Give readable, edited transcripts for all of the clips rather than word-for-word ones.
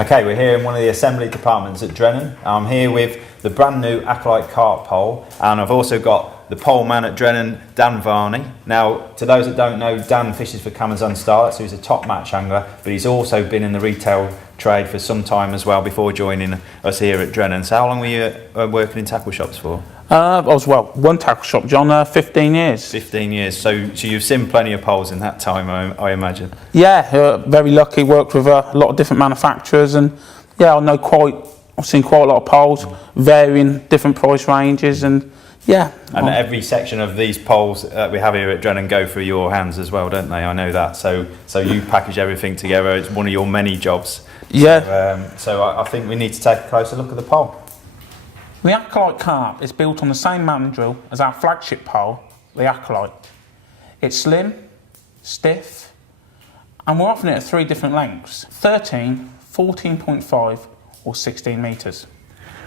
Okay, we're here in one of the assembly departments at Drennan. I'm here with the brand new Acolyte Carp pole, and I've also got the pole man at Drennan, Dan Varney. Now, to those that don't know, Dan fishes for Camazon Starlet, so he's a top match angler, but he's also been in the retail trade for some time as well before joining us here at Drennan. So how long were you working in tackle shops for? I was, one tackle shop, John, 15 years. 15 years, so you've seen plenty of poles in that time, I imagine. Yeah, very lucky, worked with a lot of different manufacturers, and yeah, I've seen quite a lot of poles, varying different price ranges, and yeah. And every section of these poles that we have here at Drennan go through your hands as well, don't they? I know that, so you package everything together, it's one of your many jobs. Yeah. So I think we need to take a closer look at the pole. The Acolyte Carp is built on the same mountain drill as our flagship pole, the Acolyte. It's slim, stiff, and we're offering it at 3 different lengths: 13, 14.5 or 16 metres.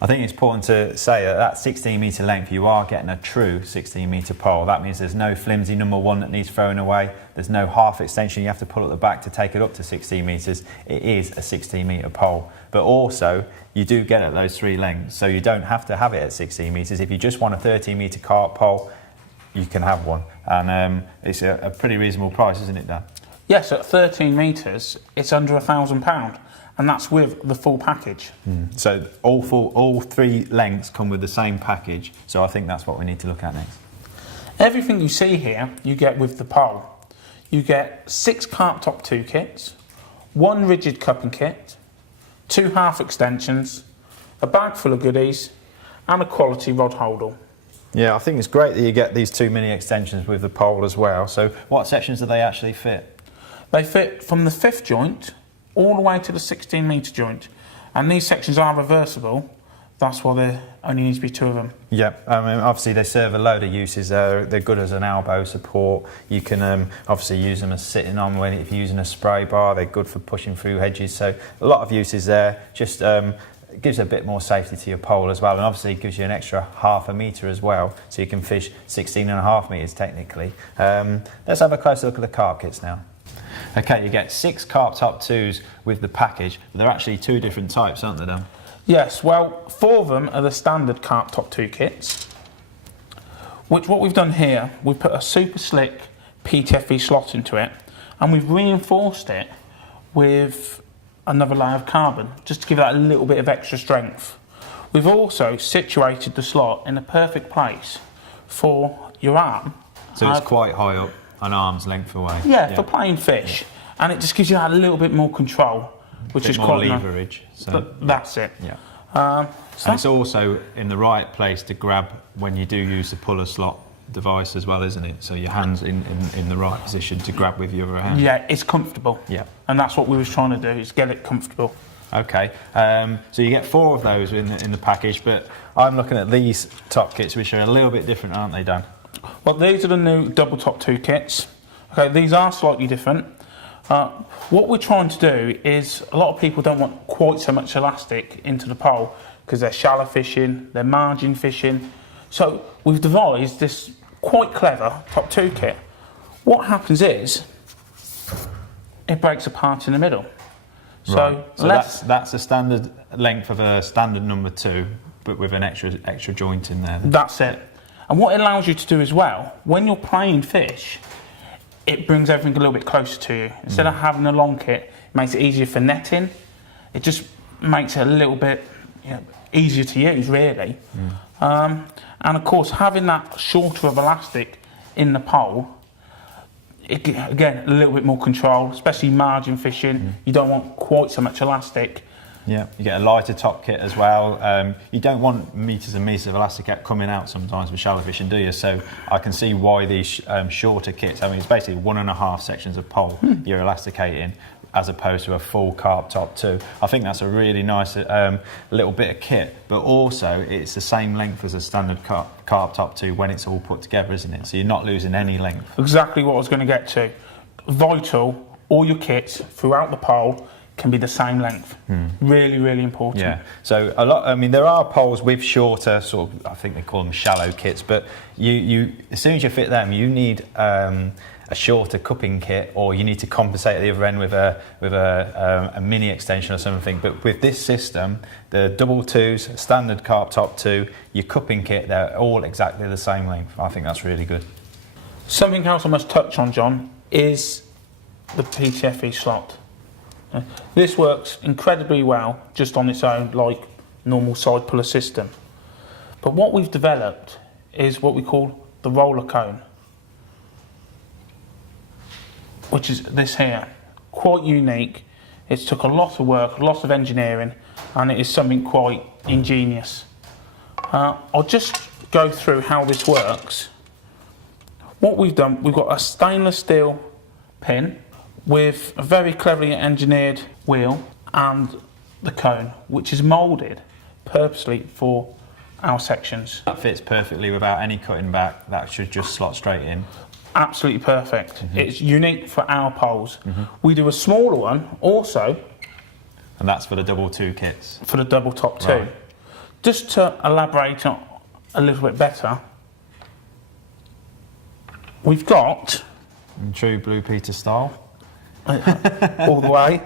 I think it's important to say that 16 metre length, you are getting a true 16 metre pole. That means there's no flimsy number 1 that needs throwing away. There's no half extension you have to pull at the back to take it up to 16 metres. It is a 16 metre pole. But also, you do get at those 3 lengths, so you don't have to have it at 16 metres. If you just want a 13 metre carp pole, you can have one. And it's a pretty reasonable price, isn't it, Dan? Yes, at 13 metres, it's under £1,000. And that's with the full package. So all 3 lengths come with the same package. So I think that's what we need to look at next. Everything you see here, you get with the pole. You get 6 Carp Top 2 kits, 1 rigid cupping kit, 2 half extensions, a bag full of goodies, and a quality rod holdall. Yeah, I think it's great that you get these 2 mini extensions with the pole as well. So what sections do they actually fit? They fit from the 5th joint all the way to the 16 metre joint, and these sections are reversible. That's why there only needs to be 2 of them. Yeah, I mean, obviously they serve a load of uses. They're good as an elbow support. You can obviously use them as sitting on if you're using a spray bar. They're good for pushing through hedges. So a lot of uses there. Just gives a bit more safety to your pole as well, and obviously gives you an extra half a metre as well, so you can fish 16.5 metres technically. Let's have a closer look at the carp kits now. Okay, you get 6 Carp Top 2s with the package. They're actually 2 different types, aren't they, Dan? Yes, well, 4 of them are the standard Carp Top 2 kits, which what we've done here, we've put a super slick PTFE slot into it, and we've reinforced it with another layer of carbon, just to give that a little bit of extra strength. We've also situated the slot in a perfect place for your arm. So it's quite high up, an arm's length away. Yeah, for playing fish, and it just gives you that a little bit more control, which is quite leverage. So but that's it. Yeah. And it's also in the right place to grab when you do use the puller slot device as well, isn't it? So your hands in the right position to grab with your other hand. Yeah, it's comfortable. Yeah. And that's what we was trying to do, is get it comfortable. Okay, so you get 4 of those in the package, but I'm looking at these top kits, which are a little bit different, aren't they, Dan? Well, these are the new double top 2 kits. Okay, these are slightly different. What we're trying to do is, a lot of people don't want quite so much elastic into the pole because they're shallow fishing, they're margin fishing. So we've devised this quite clever top 2 kit. What happens is, it breaks apart in the middle. Right. So that's a standard length of a standard number 2, but with an extra joint in there. That's it. And what it allows you to do as well, when you're playing fish, it brings everything a little bit closer to you. Instead of having a long kit, it makes it easier for netting. It just makes it a little bit easier to use, really. And of course, having that shorter of elastic in the pole, again, a little bit more control, especially margin fishing. You don't want quite so much elastic. Yeah, you get a lighter top kit as well. You don't want metres and metres of elastic coming out sometimes with shallow fishing, do you? So I can see why these shorter kits, I mean, it's basically 1.5 sections of pole you're elasticating, as opposed to a full Carp Top 2. I think that's a really nice little bit of kit, but also it's the same length as a standard Carp Top 2 when it's all put together, isn't it? So you're not losing any length. Exactly what I was going to get to. Vital, all your kits throughout the pole can be the same length. Really, really important. Yeah. So a lot. I mean, there are poles with shorter sort of, I think they call them shallow kits, but you as soon as you fit them, you need a a shorter cupping kit, or you need to compensate at the other end with a mini extension or something. But with this system, the double twos, standard Carp top 2, your cupping kit, they're all exactly the same length. I think that's really good. Something else I must touch on, John, is the PTFE slot. This works incredibly well just on its own, like normal side puller system. But what we've developed is what we call the roller cone, which is this here. Quite unique. It's took a lot of work, a lot of engineering, and it is something quite ingenious. I'll just go through how this works. What we've done, we've got a stainless steel pin with a very cleverly engineered wheel and the cone, which is moulded purposely for our sections. That fits perfectly without any cutting back. That should just slot straight in. Absolutely perfect. It's unique for our poles. We do a smaller one also. And that's for the double 2 kits. For the double top 2. Right. Just to elaborate on a little bit better, we've got, In true Blue Peter style. all the way,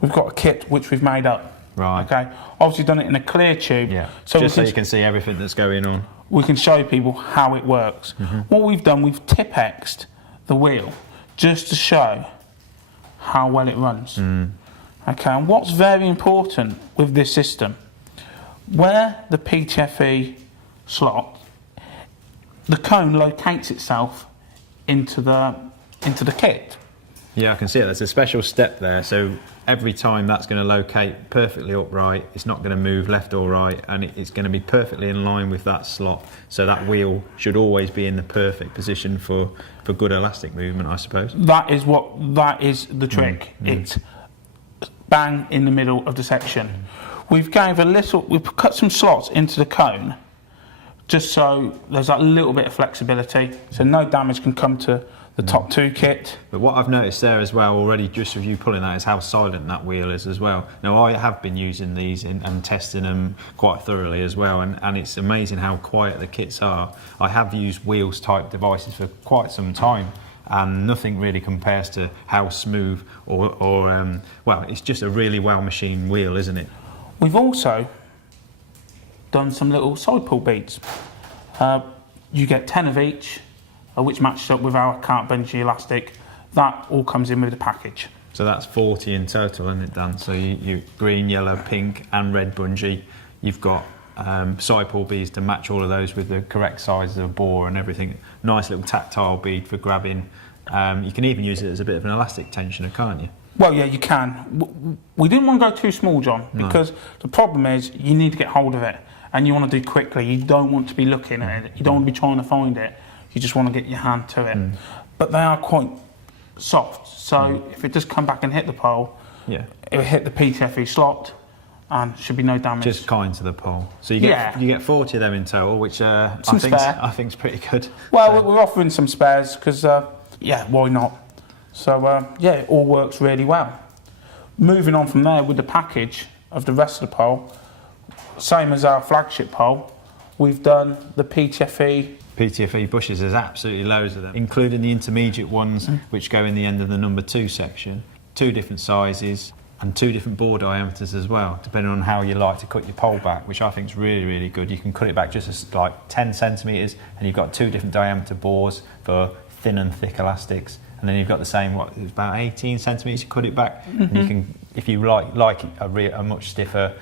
we've got a kit which we've made up. Right. Okay. Obviously done it in a clear tube. Yeah. So just so you can see everything that's going on. we can show people how it works. What we've done, we've Tipp-X'd the wheel just to show how well it runs. Okay, and what's very important with this system, where the PTFE slot, the cone locates itself into the kit. Yeah, I can see it. There's a special step there, so every time that's going to locate perfectly upright. It's not going to move left or right, and it's going to be perfectly in line with that slot. So that wheel should always be in the perfect position for good elastic movement, I suppose. That is the trick. It's bang in the middle of the section. We've cut some slots into the cone, just so there's that little bit of flexibility, so no damage can come to the top 2 kit. But what I've noticed there as well already, just with you pulling that, is how silent that wheel is as well. Now, I have been using these and testing them quite thoroughly as well, and it's amazing how quiet the kits are. I have used wheels type devices for quite some time, and nothing really compares to how smooth well, it's just a really well machined wheel, isn't it? We've also done some little side pull beads. You get 10 of each, which matches up with our Carp bungee elastic. That all comes in with the package. So that's 40 in total, isn't it, Dan? So you green, yellow, pink and red bungee. You've got side pull beads to match all of those with the correct size of the bore and everything. Nice little tactile bead for grabbing. You can even use it as a bit of an elastic tensioner, can't you? Well, yeah, you can. We didn't want to go too small, John, because the problem is you need to get hold of it, and you want to do quickly. You don't want to be looking at it. You don't want to be trying to find it. You just want to get your hand to it. But they are quite soft, so if it does come back and hit the pole, it will hit the PTFE slot and should be no damage. Just kind to the pole. So you get 40 of them in total, which I think is pretty good. Well, we're offering some spares because, why not? So, it all works really well. Moving on from there with the package of the rest of the pole, same as our flagship pole, we've done the PTFE bushes. There's absolutely loads of them, including the intermediate ones which go in the end of the number 2 section. 2 different sizes and 2 different bore diameters as well, depending on how you like to cut your pole back, which I think is really, really good. You can cut it back just as like 10 centimetres, and you've got 2 different diameter bores for thin and thick elastics, and then you've got the same, it's about 18 centimetres you cut it back, and you can, if you like a much stiffer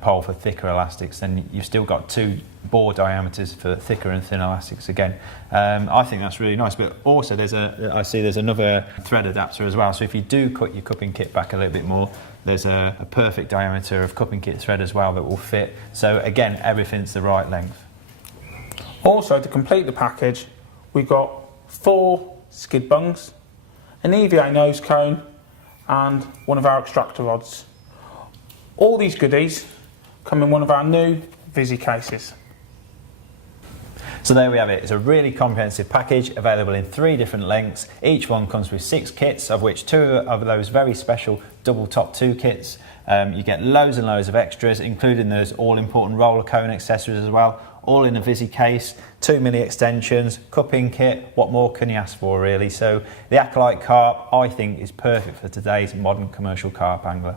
pole for thicker elastics, then you've still got 2 bore diameters for thicker and thin elastics again. I think that's really nice, but also I see there's another thread adapter as well, so if you do cut your cupping kit back a little bit more, there's a perfect diameter of cupping kit thread as well that will fit. So again, everything's the right length. Also, to complete the package, we've got 4 skid bungs, an EVA nose cone and one of our extractor rods. All these goodies come in one of our new Visi cases. So there we have it. It's a really comprehensive package available in 3 different lengths. Each one comes with 6 kits, of which 2 of those very special double top 2 kits. You get loads and loads of extras, including those all important roller cone accessories as well. all in a Visi case, 2 mini extensions, cupping kit. What more can you ask for, really? So the Acolyte carp, I think, is perfect for today's modern commercial carp angler.